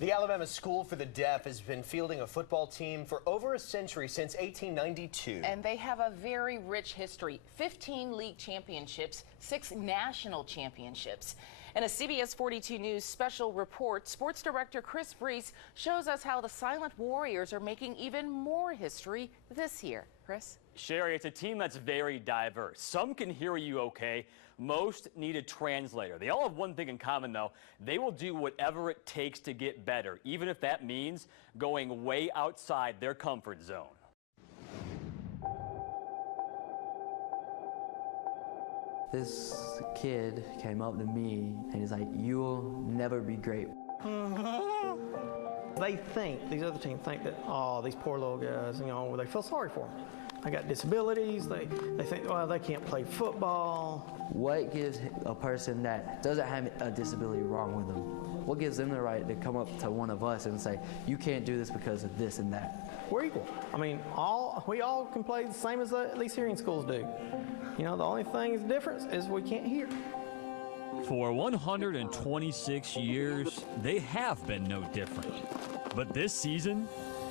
The Alabama School for the Deaf has been fielding a football team for over a century, since 1892. And they have a very rich history. 15 league championships, 6 national championships. In a CBS 42 News special report, sports director Chris Breece shows us how the Silent Warriors are making even more history this year. Chris? Sherry, it's a team that's very diverse. Some can hear you okay. Most need a translator. They all have one thing in common, though. They will do whatever it takes to get better, even if that means going way outside their comfort zone. This kid came up to me and he's like, "You'll never be great." They think, these other teams think that, oh, these poor little guys, you know, they feel sorry for them. They got disabilities, they think, well, they can't play football. What gives a person that doesn't have a disability wrong with them? What gives them the right to come up to one of us and say, you can't do this because of this and that? We're equal. I mean, we all can play the same as these hearing schools do. You know, the only thing is difference is we can't hear. For 126 years, they have been no different. But this season,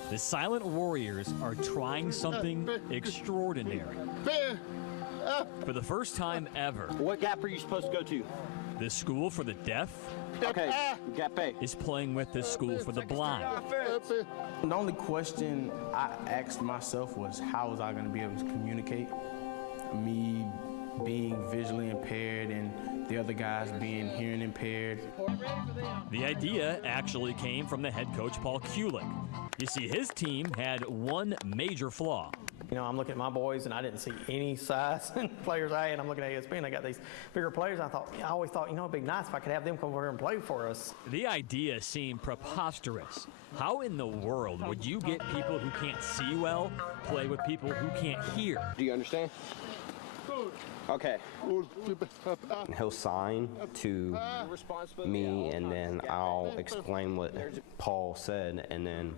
the Silent Warriors are trying something extraordinary. For the first time ever. What gap are you supposed to go to? The School for the Deaf is playing with the School for the Blind. The only question I asked myself was, how was I going to be able to communicate? Me being visually impaired and the other guys being hearing impaired. The idea actually came from the head coach, Paul Kulick. You see, his team had one major flaw. You know, I'm looking at my boys, and I didn't see any size in players I had. I'm looking at ASB, and they got these bigger players. I always thought, you know, it'd be nice if I could have them come over here and play for us. The idea seemed preposterous. How in the world would you get people who can't see well play with people who can't hear? Do you understand? Okay. He'll sign to me, and then I'll explain what Paul said, and then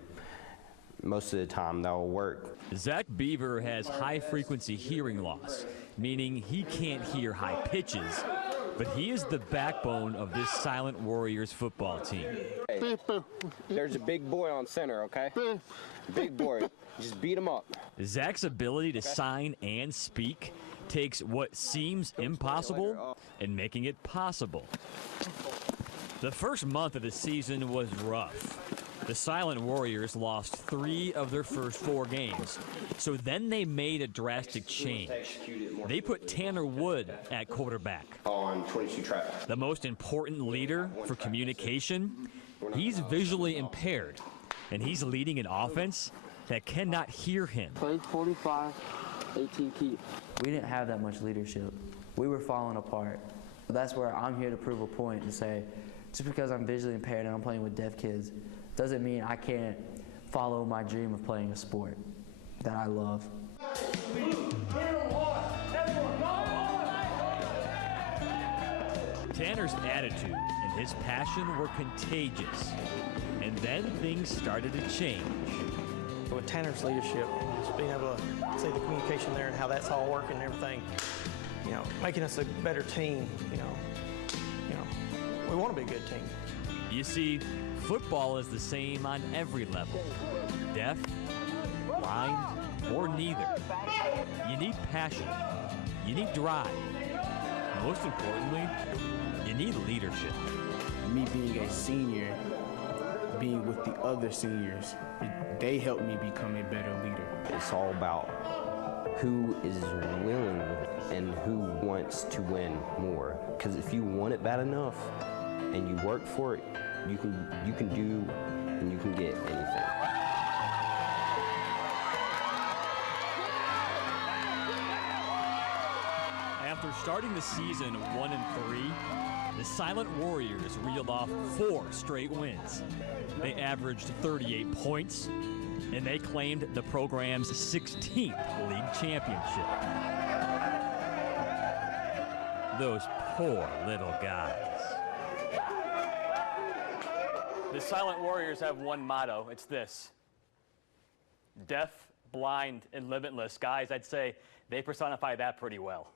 most of the time that will work. Zach Beaver has high-frequency hearing loss, meaning he can't hear high pitches, but he is the backbone of this Silent Warriors football team. Hey, there's a big boy on center, okay? Big boy. Just beat him up. Zach's ability to sign and speak takes what seems impossible and making it possible. The first month of the season was rough. The Silent Warriors lost 3 of their first 4 games, so then they made a drastic change. They put Tanner Wood at quarterback. On 22 trap. The most important leader for communication, he's visually impaired, and he's leading an offense that cannot hear him. Play 45, 18 keep. We didn't have that much leadership. We were falling apart. That's where I'm here to prove a point and say, just because I'm visually impaired and I'm playing with deaf kids, doesn't mean I can't follow my dream of playing a sport that I love. Tanner's attitude and his passion were contagious, and then things started to change. With Tanner's leadership, just being able to see the communication there and how that's all working and everything, you know, making us a better team, you know, we want to be a good team. You see, football is the same on every level. Deaf, blind, or neither. You need passion. You need drive. Most importantly, you need leadership. Me being a senior, being with the other seniors, they helped me become a better leader. It's all about who is willing and who wants to win more. Because if you want it bad enough and you work for it, you can do and you can get anything. After starting the season 1-3, the Silent Warriors reeled off 4 straight wins. They averaged 38 points, and they claimed the program's 16th league championship. Those poor little guys. The Silent Warriors have one motto. It's this: deaf, blind, and limitless. Guys, I'd say they personify that pretty well.